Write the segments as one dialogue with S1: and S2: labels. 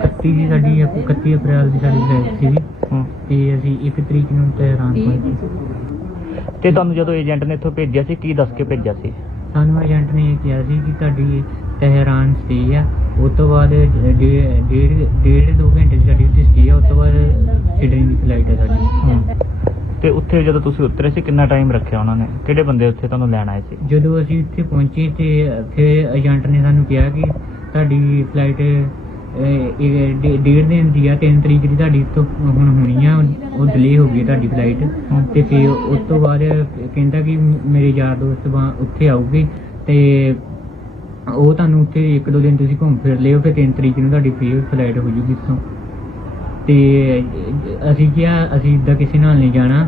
S1: 31 ਦੀ ਸਾਡੀ 31 ਅਪ੍ਰੈਲ ਦੀ ਸਾਡੀ ਫਲਾਈਟ ਸੀਗੀ। ਤੇ ਅਸੀਂ 1 ਤਰੀਕ ਨੂੰ ਤਹਿਰਾਨ ਪਹੁੰਚੇ।
S2: ਤੇ ਤੁਹਾਨੂੰ ਜਦੋਂ ਏਜੰਟ ਨੇ ਇੱਥੋਂ ਭੇਜਿਆ ਸੀ ਕੀ ਦੱਸ ਕੇ ਭੇਜਿਆ ਸੀ?
S1: ਸਾਨੂੰ ਏਜੰਟ ਨੇ ਇਹ ਕਿਹਾ ਸੀ ਕਿ ਤੁਹਾਡੀ ਤਹਿਰਾਨ ਸਟੇ ਆ। ਉਸ ਤੋਂ ਬਾਅਦ ਡੇਢ ਡੇਢ ਦੋ ਘੰਟੇ ਦੀ ਸਾਡੀ ਉੱਥੇ ਸਟੇ ਆ। ਉਸ ਤੋਂ ਬਾਅਦ ਸਿਡਨੀ ਦੀ ਫਲਾਈਟ ਹੈ ਸਾਡੀ।
S2: ਤੇ ਉੱਥੇ ਜਦੋਂ ਤੁਸੀਂ ਉਤਰੇ ਸੀ ਕਿੰਨਾ ਟਾਈਮ ਰੱਖਿਆ ਉਹਨਾਂ ਨੇ? ਕਿਹੜੇ ਬੰਦੇ ਉੱਥੇ ਤੁਹਾਨੂੰ ਲੈਣ ਆਏ ਸੀ?
S1: ਜਦੋਂ ਅਸੀਂ ਉੱਥੇ ਪਹੁੰਚੇ ਤੇ ਫਿਰ ਏਜੰਟ ਨੇ ਸਾਨੂੰ ਕਿਹਾ ਕਿ ਤੁਹਾਡੀ ਫਲਾਈਟ ਡੇਢ ਦਿਨ ਦੀ ਆ 3 ਤਰੀਕ ਦੀ ਤੁਹਾਡੀ ਤੋਂ ਹੁਣ ਹੋਣੀ ਆ, ਉਹ ਡਿਲੇ ਹੋ ਗਈ ਤੁਹਾਡੀ ਫਲਾਈਟ
S2: ਹੂੰ।
S1: ਤੇ ਫਿਰ ਉਸ ਤੋਂ ਬਾਅਦ ਕਹਿੰਦਾ ਕਿ ਮੇਰੇ ਯਾਰ ਦੋਸਤ ਬਾ- ਉੱਥੇ ਆਉਗੇ ਤੇ ਉਹ ਤੁਹਾਨੂੰ ਉੱਥੇ ਇੱਕ ਦੋ ਦਿਨ ਤੁਸੀਂ ਘੁੰਮ ਫਿਰ ਲਿਓ, ਫਿਰ 3 ਤਰੀਕ ਨੂੰ ਤੁਹਾਡੀ ਫੇਰ ਫਲਾਈਟ ਹੋ ਜੂਗੀ ਇੱਥੋਂ ਤੇ ਅਸੀਂ ਕਿਹਾ, ਅਸੀਂ ਇਦਾਂ ਕਿਸੇ ਨਾਲ ਨਹੀਂ ਜਾਣਾ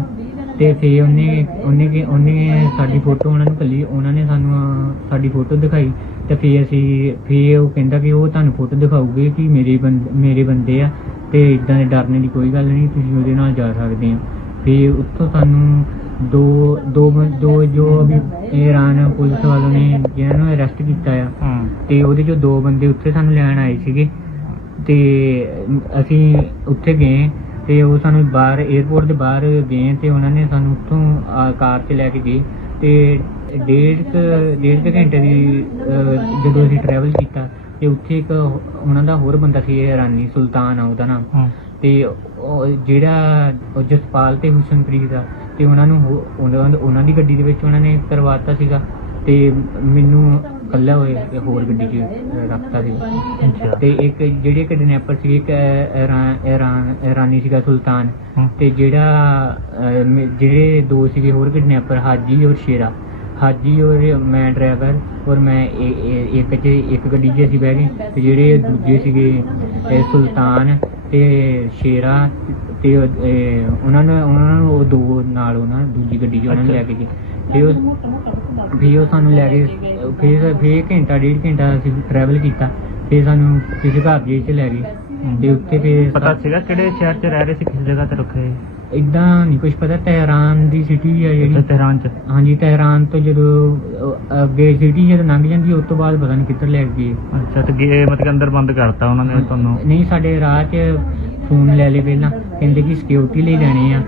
S1: ਤੇ ਫੇ ਉਹਨੇ ਉਹਨੇ ਕਿ ਉਹਨੇ ਸਾਡੀ ਫੋਟੋ ਉਹਨਾਂ ਨੂੰ ਕੱਲੀ ਉਹਨਾਂ ਨੇ ਸਾਨੂੰ ਅਹ, ਸਾਡੀ ਫੋਟੋ ਦਿਖਾਈ ਤੇ ਫੇ ਅਸੀਂ ਫੇ ਉਹ ਕਹਿੰਦਾ ਕਿ ਉਹ ਤੁਹਾਨੂੰ ਫੋਟੋ ਦਿਖਾਉਗੇ ਕਿ ਮੇਰੇ ਬੰਦ ਮੇਰੇ ਬੰਦੇ ਆ ਤੇ ਇਦਾਂ ਦੇ ਡਰਨੇ ਦੀ ਕੋਈ ਗੱਲ ਨਹੀਂ ਤੁਸੀਂ ਉਹਦੇ ਨਾਲ ਜਾ ਸਕਦੇ ਆ ਫੇ ਉੱਥੋਂ ਸਾਨੂੰ ਦੋ ਦੋ ਬੰ- ਦੋ ਜੋ ਵੀ ਇਰਾਨ ਪੁਲਿਸ ਵਾਲਿਆਂ ਨੇ ਜਿਹਨਾਂ ਨੂੰ ਅਰੈਸਟ ਕੀਤਾ ਆ
S2: ਹੂੰ।
S1: ਤੇ ਉਹਦੇ ਚੋਂ ਦੋ ਬੰਦੇ ਉੱਥੇ ਸਾਨੂੰ ਲੈਣ ਆਏ ਸੀਗੇ। ਤੇ ਅਸੀਂ ਉੱਥੇ ਗਏ ਤੇ ਉਹ ਸਾਨੂੰ ਬਾਹਰ 에어ਪੋਰਟ ਦੇ ਬਾਹਰ ਗਏ ਤੇ ਉਹਨਾਂ ਨੇ ਸਾਨੂੰ ਉੱਥੋਂ ਕਾਰ 'ਚ ਲੈ ਕੇ ਗਏ। ਤੇ ਡੇਢ ਕੁ- ਡੇਢ ਕੁ ਘੰਟੇ ਦੀ ਅਹ, ਜਦੋਂ ਅਸੀਂ ਟਰੈਵਲ ਕੀਤਾ ਤੇ ਉੱਥੇ ਇੱਕ ਉਹਨਾਂ ਦਾ ਹੋਰ ਬੰਦਾ ਸੀ ਰਾਨੀ ਸੁਲਤਾਨ ਆ ਉਹਦਾ ਨਾਮ।
S2: ਹੂੰ।
S1: ਤੇ ਉਹ ਜਿਹੜਾ ਉਹ ਜਸਪਾਲ ਤੇ ਹੁਸਨਪ੍ਰੀਤ ਆ ਤੇ ਉਹਨਾਂ ਨੂੰ ਹੋ- ਉਹਨਾਂ ਉਹਨਾਂ ਦੀ ਗੱਡੀ ਦੇ ਵਿੱਚ ਉਹਨਾਂ ਨੇ ਕਰਵਾਤਾ ਸੀਗਾ। ਤੇ ਮੈਨੂੰ ਇਕੱਲਾ ਹੋਏ ਤੇ ਹੋਰ ਗੱਡੀ 'ਚ ਰੱਖਤਾ ਸੀ।
S2: ਅੱਛਾ।
S1: ਤੇ ਇੱਕ ਜਿਹੜੇ ਕਿਡਨੈਪਰ ਸੀ ਇੱਕ ਇਰਾਨ ਇਰਾਨ ਸੀਗਾ ਸੁਲਤਾਨ। ਤੇ ਜਿਹੜਾ ਅਹ, ਮੇ- ਜਿਹੜੇ ਦੋ ਸੀਗੇ ਹੋਰ ਕਿਡਨੈਪਰ ਹਾਜੀ ਔਰ ਸ਼ੇਰਾ। ਹਾਜੀ ਔਰ ਮੈਂ ਡਰਾਈਵਰ ਔਰ ਮੈਂ ਇਹ- ਇੱਕ ਚ ਇੱਕ ਗੱਡੀ 'ਚ ਅਸੀਂ ਬਹਿ ਗਏ। ਤੇ ਜਿਹੜੇ ਦੂਜੇ ਸੀਗੇ ਇਹ ਸੁਲਤਾਨ ਤੇ ਸ਼ੇਰਾ ਤੇ ਉਹ, ਇਹ, ਉਹਨਾਂ ਨੂੰ ਉਹਨਾਂ ਨੂੰ ਉਹ ਦੋ ਨਾਲ ਉਹਨਾਂ ਦੂਜੀ ਗੱਡੀ 'ਚ ਉਹਨਾਂ ਨੂੰ ਲੈ ਕੇ ਗਏ। ਤੇ ਉਹ ਵੀ ਉਹ ਸਾਨੂੰ ਲੈ ਕੇ ਫਿਰ ਫਿਰ ਘੰਟਾ ਡੇਢ ਘੰਟਾ ਅਸੀਂ ਟਰੈਵਲ ਕੀਤਾ। ਫਿਰ ਸਾਨੂੰ ਕਿਸੇ ਘਰ ਦੇ ਵਿੱਚ ਲੈ ਗਏ ਤੇ ਉੱਥੇ ਫਿਰ
S2: ਪਤਾ ਸੀਗਾ ਕਿਹੜੇ ਸ਼ਹਿਰ 'ਚ ਰਹਿ ਰਹੇ ਸੀ ਕਿਸ ਜਗ੍ਹਾ ਤੇ ਰੁਕੇ?
S1: ਇਦਾਂ ਨਹੀਂ ਕੁਝ ਪਤਾ ਤਹਿਰਾਨ ਦੀ ਸਿਟੀ ਹੈ ਜਿਹੜੀ।
S2: ਤਹਿਰਾਨ 'ਚ।
S1: ਹਾਂਜੀ ਤਹਿਰਾਨ ਤੋਂ ਜਦੋਂ ਅੱਗੇ ਸਿਟੀ ਜਦੋਂ ਲੰਘ ਜਾਂਦੀ ਉਸ ਤੋਂ ਬਾਅਦ ਪਤਾ ਨਹੀਂ ਕਿੱਧਰ ਲੈ ਗਏ।
S2: ਅੱਛਾ ਤੇ ਗੇ ਮਤਲਬ ਅੰਦਰ ਬੰਦ ਕਰਤਾ ਉਹਨਾਂ ਨੇ ਤੁਹਾਨੂੰ?
S1: ਨਹੀਂ ਸਾਡੇ ਰਾਹ 'ਚ ਫੋਨ ਲੈ ਲਏ ਪਹਿਲਾਂ। ਕਹਿੰਦੇ ਕਿ ਸਿਕਿਉਰਿਟੀ ਲਈ ਲੈਣੇ ਆ।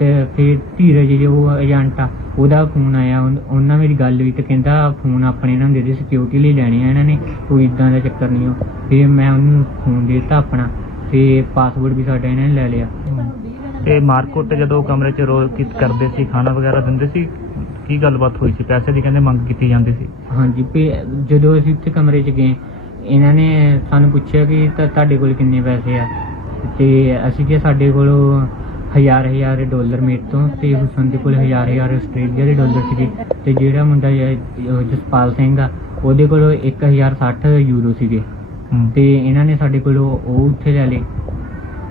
S1: ਤੇ ਫਿਰ ਧੀਰਜ ਜੋ ਏਜੰਟ ਆ ਉਹਦਾ ਫੋਨ ਆਇਆ ਉਨ- ਉਹਨਾਂ ਮੇਰੀ ਗੱਲ ਹੋਈ ਤੇ ਕਹਿੰਦਾ ਫੋਨ ਆਪਣੇ ਇਹਨਾਂ ਨੂੰ ਦੇ ਦੇ ਸਿਕਿਉਰਿਟੀ ਲਈ ਲੈਣੇ ਆ ਇਹਨਾਂ ਨੇ ਕੋਈ ਇਦਾਂ ਦਾ ਚੱਕਰ ਨਹੀਂ ਹੋ ਫਿਰ ਮੈਂ ਉਹਨੂੰ ਫੋਨ ਦੇ ਦਿੱਤਾ ਆਪਣਾ ਤੇ ਪਾਸਵਰਡ ਵੀ ਸਾਡਾ ਇਹਨਾਂ ਨੇ ਲੈ ਲਿਆ।
S2: ਤੇ ਮਾਰਕੋਟ ਤੇ ਜਦੋਂ ਕਮਰੇ 'ਚ ਰੋਜ਼ ਕਿਤ ਕਰਦੇ ਸੀ ਖਾਣਾ ਵਗੈਰਾ ਦਿੰਦੇ ਸੀ ਕੀ ਗੱਲਬਾਤ ਹੋਈ ਸੀ? ਪੈਸੇ ਦੀ ਕਹਿੰਦੇ ਮੰਗ ਕੀਤੀ ਜਾਂਦੀ ਸੀ।
S1: ਹਾਂਜੀ ਤੇ ਜਦੋਂ ਅਸੀਂ ਉੱਥੇ ਕਮਰੇ 'ਚ ਗਏ ਇਹਨਾਂ ਨੇ ਸਾਨੂੰ ਪੁੱਛਿਆ ਕਿ ਤੁਹਾਡੇ ਕੋਲ ਕਿੰਨੇ ਪੈਸੇ ਆ? ਤੇ ਅਸੀਂ ਕਿਹਾ ਸਾਡੇ ਕੋਲ ਹਜ਼ਾਰ ਹਜ਼ਾਰ ਡਾਲਰ ਮੇਰੇ ਤੋਂ ਤੇ ਹੁਸਨ ਦੇ ਕੋਲ ਹਜ਼ਾਰ ਹਜ਼ਾਰ ਆਸਟ੍ਰੇਲੀਆ ਦੇ ਡਾਲਰ ਸੀਗੇ। ਤੇ ਜਿਹੜਾ ਮੁੰਡਾ ਜਸਪਾਲ ਸਿੰਘ ਆ ਉਹਦੇ ਕੋਲ 1060 ਯੂਰੋ ਸੀਗੇ।
S2: ਹੂੰ।
S1: ਤੇ ਇਹਨਾਂ ਨੇ ਸਾਡੇ ਕੋਲ ਉਹ ਉਹ ਉੱਥੇ ਲੈ ਲਏ।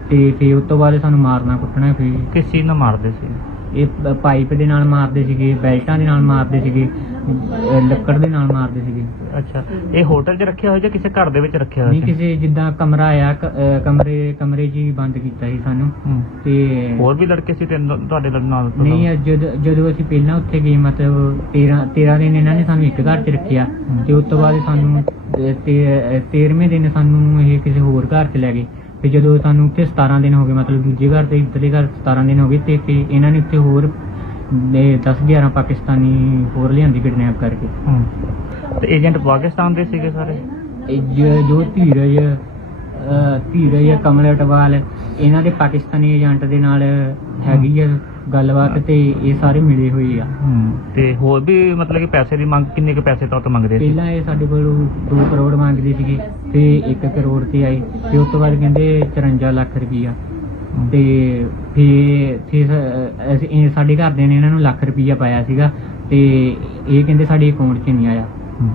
S1: ਤੇ ਫਿਰ ਉਸ ਤੋਂ ਬਾਅਦ ਸਾਨੂੰ ਮਾਰਨਾ ਕੁੱਟਣਾ ਫਿਰ
S2: ਕਿਸ ਚੀਜ਼ ਨਾਲ ਮਾਰਦੇ ਸੀ?
S1: ਇਹ ਪਾਈਪ ਦੇ ਨਾਲ ਮਾਰਦੇ ਸੀਗੇ ਬੈਲਟਾਂ ਦੇ ਨਾਲ ਮਾਰਦੇ ਸੀਗੇ ਅਹ ਲੱਕੜ ਦੇ ਨਾਲ ਮਾਰਦੇ ਸੀਗੇ।
S2: ਅੱਛਾ ਇਹ ਹੋਟਲ 'ਚ ਰੱਖਿਆ ਹੋਇਆ ਜਾਂ ਕਿਸੇ ਘਰ ਦੇ ਵਿੱਚ ਰੱਖਿਆ
S1: ਨਹੀਂ
S2: ਹੋਇਆ ਸੀ?
S1: ਕਿਸੇ ਜਿੱਦਾਂ ਕਮਰਾ ਆਇਆ ਕ- ਅਹ ਕਮਰੇ ਕਮਰੇ 'ਚ ਹੀ ਬੰਦ ਕੀਤਾ ਸੀ ਸਾਨੂੰ।
S2: ਹੂੰ।
S1: ਤੇ
S2: ਹੋਰ ਵੀ ਲੜਕੇ ਸੀ ਤੇ ਤੁਹਾਡੇ ਲੜ- ਨਾਲ?
S1: ਨਹੀਂ ਜਦ ਜਦੋਂ ਅਸੀਂ ਪਹਿਲਾਂ ਉੱਥੇ ਗਏ ਮਤਲਬ 13 13 ਦਿਨ ਇਹਨਾਂ ਨੇ ਸਾਨੂੰ ਇੱਕ ਘਰ 'ਚ ਰੱਖਿਆ। ਤੇ ਉਸ ਤੋਂ ਬਾਅਦ ਸਾਨੂੰ 13ਵੇਂ ਦਿਨ ਸਾਨੂੰ ਇਹ ਕਿਸੇ ਹੋਰ ਘਰ 'ਚ ਲੈ ਗਏ। ਤੇ ਜਦੋਂ ਸਾਨੂੰ ਉੱਥੇ 17 ਦਿਨ ਹੋ ਗਏ ਮਤਲਬ ਦੂਜੇ ਘਰ ਤੇ ਇੱਧਰਲੇ ਘਰ 17 ਦਿਨ ਹੋ ਗਏ ਤੇ ਫਿਰ ਇਹਨਾਂ ਨੇ ਉੱਥੇ ਹੋਰ 10 11 ਪਾਕਿਸਤਾਨੀ ਹੋਰ ਲਿਆਂਦੀ ਕਿਡਨੈਪ ਕਰਕੇ।
S2: ਤੇ ਏਜੰਟ ਪਾਕਿਸਤਾਨ ਦੇ ਸੀਗੇ ਸਾਰੇ?
S1: ਇਹ ਜ- ਧੀਰਜ ਧੀਰਜ ਕਮਲ ਅਟਵਾਲ ਇਹਨਾਂ ਦੇ ਪਾਕਿਸਤਾਨੀ ਏਜੰਟ ਦੇ ਨਾਲ ਹੈਗੀ ਆ ਗੱਲਬਾਤ ਤੇ ਇਹ ਸਾਰੇ ਮਿਲੇ ਹੋਏ ਆ
S2: ਹੂੰ। ਤੇ ਹੋਰ ਵੀ ਮਤਲਬ ਕਿ ਪੈਸੇ ਦੀ ਮੰਗ ਕਿੰਨੇ ਕੁ ਪੈਸੇ ਤੱਕ ਮੰਗਦੇ ਸੀ
S1: ਪਹਿਲਾਂ ਇਹ ਸਾਡੇ ਕੋਲੋਂ 2 ਕਰੋੜ ਮੰਗਦੇ ਸੀਗੇ ਤੇ 1 ਕਰੋੜ ਤੇ ਆਏ ਤੇ ਉਸ ਤੋਂ ਬਾਅਦ ਕਹਿੰਦੇ 54 ਲੱਖ ਰੁਪਈਆ। ਤੇ ਫਿਰ ਫਿਰ ਅਸੀਂ ਇਹ ਸਾਡੇ ਘਰਦਿਆਂ ਨੇ ਇਹਨਾਂ ਨੂੰ ਲੱਖ ਰੁਪਈਆ ਪਾਇਆ ਸੀਗਾ ਤੇ ਇਹ ਕਹਿੰਦੇ ਸਾਡੇ ਅਕਾਊਂਟ 'ਚ ਨਹੀਂ ਆਇਆ
S2: ਹੂੰ।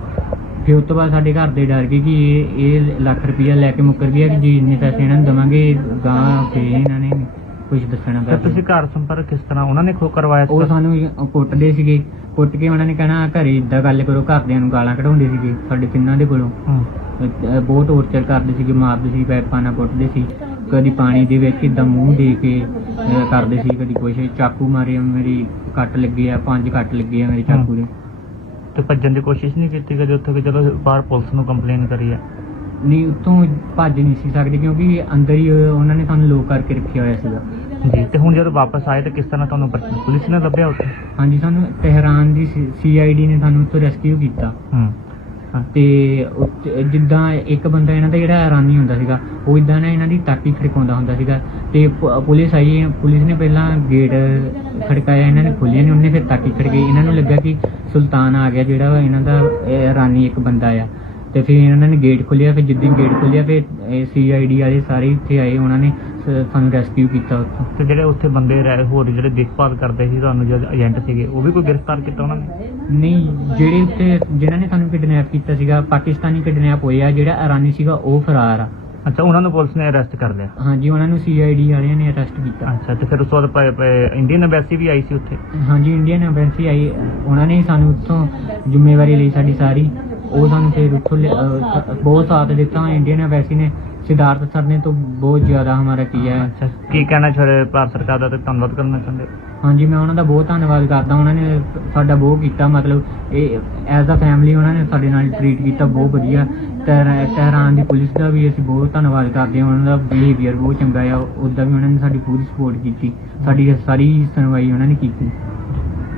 S1: ਫਿਰ ਉਸ ਤੋਂ ਬਾਅਦ ਸਾਡੇ ਘਰ ਦੇ ਡਰ ਗਏ ਕਿ ਇਹ ਇਹ ਲੱਖ ਰੁਪਈਆ ਲੈ ਕੇ ਮੁੱਕਰ ਗਿਆ ਕਿ ਜੀ ਇੰਨੇ ਪੈਸੇ ਇਹਨਾਂ ਨੂੰ ਦਵਾਂਗੇ ਗਾਂ ਫੇ ਇਹਨਾਂ ਨੇ ਕੁਝ ਦੱਸਣਾ
S2: ਤੇ ਤੁਸੀਂ ਘਰ ਸੰਪਰਕ ਕਿਸ ਤਰ੍ਹਾਂ ਉਹਨਾਂ ਨੇ ਖੋ ਕਰਵਾਇਆ
S1: ਉਹ
S2: ਸੀ
S1: ਸਾਨੂੰ ਕੁੱਟਦੇ ਸੀਗੇ ਕੁੱਟ ਕੇ ਉਹਨਾਂ ਨੇ ਕਹਿਣਾ ਘਰੇ ਇਦਾਂ ਗੱਲ ਕਰੋ ਘਰਦਿਆਂ ਨੂੰ ਗਾਲਾਂ ਕਢਾਉਂਦੇ ਸੀਗੇ ਸਾਡੇ ਤਿੰਨਾਂ ਦੇ ਕੋਲੋਂ।
S2: ਹੂੰ।
S1: ਅਹ ਬਹੁਤ ਟੌਰਚਰ ਕਰਦੇ ਸੀਗੇ ਮਾਰਦੇ ਸੀ ਪੈਪਾਂ ਨਾਲ ਕੁੱਟਦੇ ਸੀ। ਕਦੀ ਪਾਣੀ ਦੇ ਵਿੱਚ ਇਦਾਂ ਮੂੰਹ ਦੇ ਕੇ ਅਹ ਕਰਦੇ ਸੀ ਕਦੀ ਕੁਛ। ਚਾਕੂ ਮਾਰੇ ਮੇਰੀ ਕੱਟ ਲੱਗੇ ਆ ਪੰਜ ਕੱਟ ਲੱਗੇ ਆ ਮੇਰੇ ਚਾਕੂ ਦੇ।
S2: ਤੇ ਭੱਜਣ ਦੀ ਕੋਸ਼ਿਸ਼ ਨਹੀਂ ਕੀਤੀ ਕਦੇ ਉੱਥੇ ਕਿ ਚਲੋ ਬਾਹਰ ਪੁਲਿਸ ਨੂੰ ਕੰਪਲੇਨ ਕਰੀ ਹੈ
S1: ਨਹੀਂ ਉੱਥੋਂ ਭੱਜ ਨਹੀਂ ਸੀ ਸਕਦੇ ਕਿਉਂਕਿ ਅੰਦਰ ਹੀ ਉਹਨਾਂ ਨੇ ਸਾਨੂੰ ਲੋਕ ਕਰਕੇ ਰੱਖਿਆ ਹੋਇਆ ਸੀਗਾ।
S2: ਜੀ ਤੇ ਹੁਣ ਜਦੋਂ ਵਾਪਸ ਆਏ ਤਾਂ ਕਿਸ ਤਰ੍ਹਾਂ ਤੁਹਾਨੂੰ ਪੁਲਿਸ ਨੇ ਲੱਭਿਆ ਉੱਥੇ?
S1: ਹਾਂਜੀ ਸਾਨੂੰ ਤਹਿਰਾਨ ਦੀ ਸੀਆਈਡੀ ਨੇ ਸਾਨੂੰ ਉੱਥੋਂ ਰੈਸਕਿਊ ਕੀਤਾ।
S2: ਹੂੰ।
S1: ਤੇ ਉੱਥੇ ਜਿੱਦਾਂ ਇੱਕ ਬੰਦਾ ਇਹਨਾਂ ਦਾ ਜਿਹੜਾ ਹੈਰਾਨੀ ਹੁੰਦਾ ਸੀਗਾ ਉਹ ਇਦਾਂ ਨਾ ਇਹਨਾਂ ਦੀ ਟਾਕੀ ਖੜਕਾਉਂਦਾ ਹੁੰਦਾ ਸੀਗਾ। ਤੇ ਪ- ਪੁਲਿਸ ਆਈ ਪੁਲਿਸ ਨੇ ਪਹਿਲਾਂ ਗੇਟ ਖੜਕਾਇਆ ਇਹਨਾਂ ਨੇ ਖੋਲ੍ਹਿਆ ਨਹੀਂ ਉਹਨੇ ਫਿਰ ਟਾਕੀ ਖੜਕਾਈ। ਇਹਨਾਂ ਨੂੰ ਲੱਗਾ ਕਿ ਸੁਲਤਾਨ ਆ ਗਿਆ ਜਿਹੜਾ ਵਾ ਇਹਨਾਂ ਦਾ ਇਹ ਹੈਰਾਨੀ ਇੱਕ ਬੰਦਾ ਆ। ਤੇ ਫਿਰ ਇਹਨਾਂ ਨੇ ਗੇਟ ਖੋਲ੍ਹਿਆ ਫਿਰ ਜਿੱਦਾਂ ਗੇਟ ਖੋਲ੍ਹਿਆ ਫਿਰ ਸੀਆਈਡੀ ਵਾਲੇ ਸਾਰੇ ਇੱਥੇ ਆਏ ਉਹਨਾਂ ਨੇ ਸ- ਸਾਨੂੰ ਰੈਸਕਿਊ ਕੀਤਾ ਉੱਥੋਂ।
S2: ਤੇ ਜਿਹੜੇ ਉੱਥੇ ਬੰਦੇ ਰਹਿ ਹੋਰ ਜਿਹੜੇ ਦੇਖਭਾਲ ਕਰਦੇ ਸੀ ਤੁਹਾਨੂੰ ਜਦ ਏਜੰਟ ਸੀਗੇ ਉਹ ਵੀ ਕੋਈ ਗ੍ਰਿਫਤਾਰ ਕੀਤਾ ਉਹਨਾਂ ਨੇ?
S1: ਨਹੀਂ ਜਿਹੜੇ ਉੱਥੇ ਜਿਨ੍ਹਾਂ ਨੇ ਸਾਨੂੰ ਕਿਡਨੈਪ ਕੀਤਾ ਸੀਗਾ ਪਾਕਿਸਤਾਨੀ ਕਿਡਨੈਪ ਹੋਇਆ ਜਿਹੜਾ ਹੈਰਾਨੀ ਸੀਗਾ ਉਹ ਫਰਾਰ ਆ।
S2: ਅੱਛਾ ਉਹਨਾਂ ਨੂੰ ਪੁਲਿਸ ਨੇ ਅਰੈਸਟ ਕਰ ਲਿਆ?
S1: ਹਾਂਜੀ ਉਹਨਾਂ ਨੂੰ ਸੀਆਈਡੀ ਵਾਲਿਆਂ ਨੇ ਅਰੈਸਟ ਕੀਤਾ।
S2: ਅੱਛਾ ਤੇ ਫਿਰ ਉਸ ਤੋਂ ਬਾਅਦ ਇੰਡੀਅਨ ਐਮਬੈਸੀ ਵੀ ਆਈ ਸੀ ਉੱਥੇ?
S1: ਹਾਂਜੀ ਇੰਡੀਅਨ ਐਮਬੈਸੀ ਆਈ। ਉਹਨਾਂ ਨੇ ਸਾਨੂੰ ਉੱਥੋਂ ਜ਼ਿੰਮੇਵਾਰੀ ਲਈ ਸਾਡੀ ਸਾਰੀ। ਉਹ ਸਾਨੂੰ ਫਿਰ ਉੱਥੋਂ ਲਿਆ- ਅਹ, ਸ- ਬਹੁਤ ਸਾਥ ਦਿੱਤਾ। ਇੰਡੀਅਨ ਐਮਬੈਸੀ ਨੇ ਸਿਧਾਰਥ ਸਰ ਨੇ ਤਾਂ ਬਹੁਤ ਜ਼ਿਆਦਾ ਹਮਾਰਾ ਕੀਆ ਹੈ।
S2: ਅੱਛਾ ਕੀ ਕਹਿਣਾ ਚਾਹੁੰਦੇ ਭਾਰਤ ਸਰਕਾਰ ਦਾ ਤੇ ਧੰਨਵਾਦ ਕਰਨਾ ਚਾਹੁੰਦੇ?
S1: ਹਾਂਜੀ ਮੈਂ ਉਹਨਾਂ ਦਾ ਬਹੁਤ ਧੰਨਵਾਦ ਕਰਦਾ। ਉਹਨਾਂ ਨੇ ਸਾਡਾ ਬਹੁਤ ਕੀਤਾ ਮਤਲਬ ਇਹ ਐਜ਼ ਅ ਫੈਮਿਲੀ ਉਹਨਾਂ ਨੇ ਸਾਡੇ ਨਾਲ ਟਰੀਟ ਕੀਤਾ ਬਹੁਤ ਵਧੀਆ। ਤਹਿਰਾ- ਤਹਿਰਾਨ ਦੀ ਪੁਲਿਸ ਦਾ ਵੀ ਅਸੀਂ ਬਹੁਤ ਧੰਨਵਾਦ ਕਰਦੇ ਹਾਂ। ਉਹਨਾਂ ਦਾ ਬਿਹੇਵੀਅਰ ਬਹੁਤ ਚੰਗਾ ਆ। ਉੱਦਾਂ ਵੀ ਉਹਨਾਂ ਨੇ ਸਾਡੀ ਪੂਰੀ ਸਪੋਰਟ ਕੀਤੀ। ਸਾਡੀ ਸਾਰੀ ਸੁਣਵਾਈ ਉਹਨਾਂ ਨੇ ਕੀਤੀ।